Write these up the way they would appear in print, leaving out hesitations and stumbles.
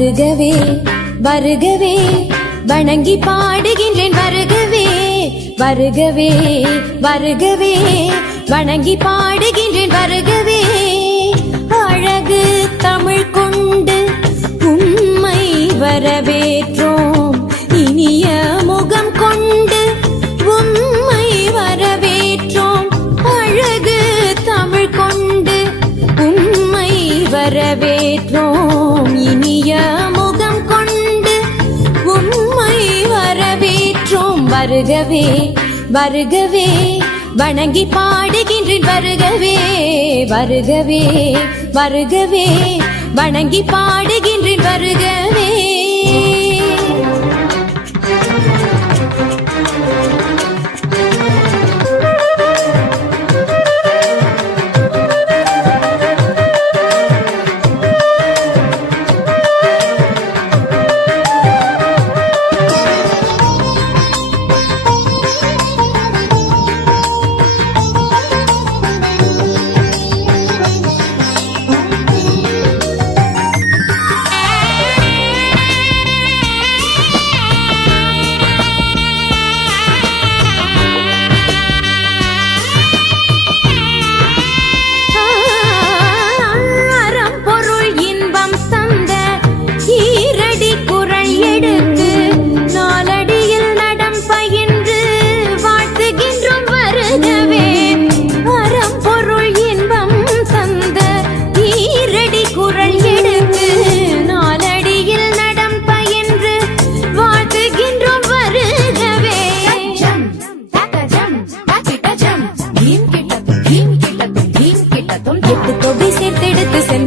வருகவே வருகவே வணங்கி பாடுகின்றேன் வருகவே வருகவே வருகவே வணங்கி பாடுகின்றேன் வருகவே அழகு தமிழ் கொண்டு உம்மை வரவேற்றோம் இனிய முகம் கொண்டு உம்மை வரவேற்றோம் அழகு தமிழ் கொண்டு உம்மை வரவேற்றோம் இனிய முகம் கொண்டு உம்மை வரவேற்றோம் வருகவே வருகவே வணங்கி பாடுகின்றேன் வருகவே வருகவே வருகவே வணங்கி பாடுகின்றேன் வருகவே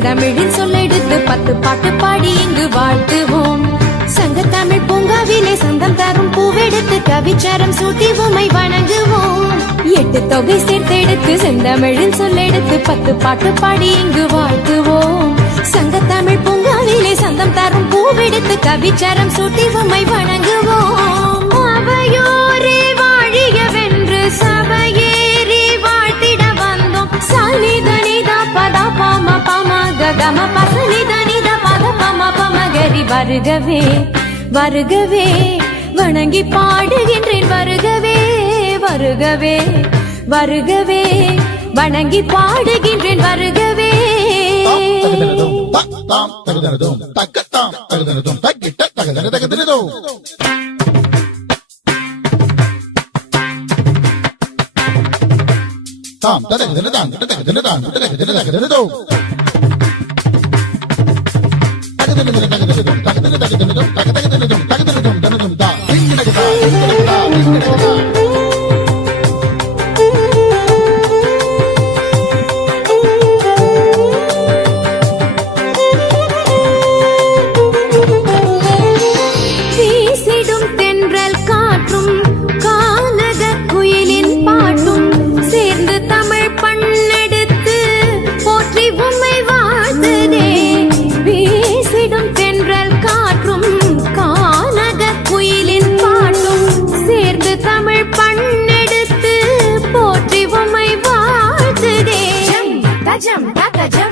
தமிழின் சொல்லெடுத்து 10 பாட்டு பாடி இங்கு வாழ்த்துவோம் சங்கத்தமிழ் பூங்காவிலே சந்தம் தரும் பூவெடுத்து கவிச்சாரம் சூட்டி உம்மை வணங்குவோம் 8 தொகை சேர்த்தெடுத்து செந்தமிழின் சொல்லெடுத்து 10 பாட்டு பாடி இங்கு வாழ்த்துவோம் சங்கத்தமிழ் பூங்காவிலே சந்தம் தரும் பூவெடுத்து கவிச்சாரம் சூட்டி உம்மை வணங்குவோம் அவையோரே வாழியவென்று சபையேறி வாழ்த்திட வந்தோம் சனிதனிதா பதா பாம கம பசனி தனித பத பம பமகரி வருகவே வருகவே வணங்கி பாடுகின்றேன் வருகவே வருகவே வருகவே வணங்கி பாடுகின்றேன் வருகவே வீசிடும் தென்றல் காற்றும் கானக குயிலின் பாட்டும் சேர்ந்து தமிழ் பண்ணெடுத்து போற்றி உம்மை வாழ்த்துதே வீசிடும் தென்றல் காற்றும் கானக குயிலின் பாட்டும் சேர்ந்து தமிழ் பண்ணெடுத்து போற்றி உம்மை வாழ்த்துதே தஜம் தஜம்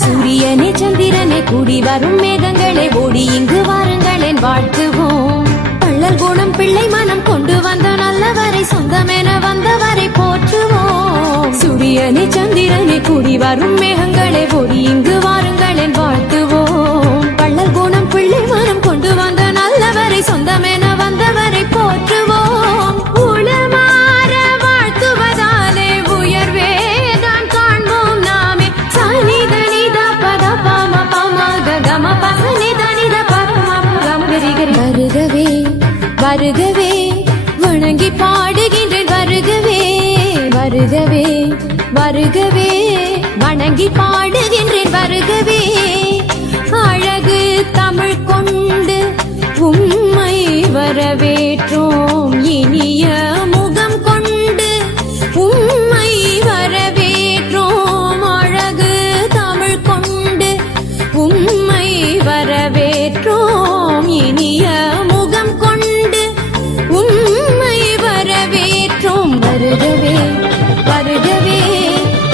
சூரியனே சந்திரனே கூடி வரும் மேகங்களே ஓடி இங்கு வாருங்களேன் வாழ்த்துவோம் பள்ளல் குணம் பிள்ளை மனம் கொண்டு வந்த நல்லவரை சொந்தமென வந்தவரை போற்றுவோம் சூரியனே சந்திரனே கூடி வரும் மேகங்களே ஓடி இங்கு வாருங்களேன் வாழ்த்துவோம் பள்ளல் குணம் பிள்ளை மனம் கொண்டு வந்த நல்லவரை சொந்தமென வந்தவரை போற்றுவோம் உளமாற வாழ்த்துவதாலே உயர்வேதான் காண்போம் நாமே சனிதனித பத பம பமக கம பசனி தனித பம கமகரிகரி வருகவே வருகவே வணங்கி பாடுகின்றேன் வருகவே வருகவே வருகவே வணங்கி பாடுகின்றேன் வருகவே அழகு தமிழ் கொண்டு உம்மை வரவேற்றோம் இனிய முகம் கொண்டு உம்மை வரவேற்றோம் அழகு தமிழ் கொண்டு உம்மை வரவேற்றோம் இனிய முகம் கொண்டு உம்மை வரவேற்றோம் வருகவே வருகவே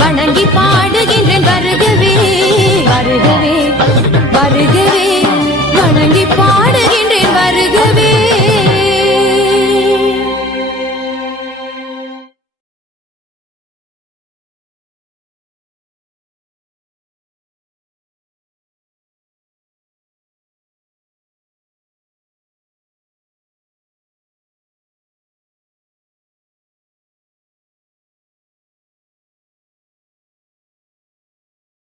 வணங்கி பாடுகின்றேன் வருகவே வருகவே வருகவே வணங்கி பாட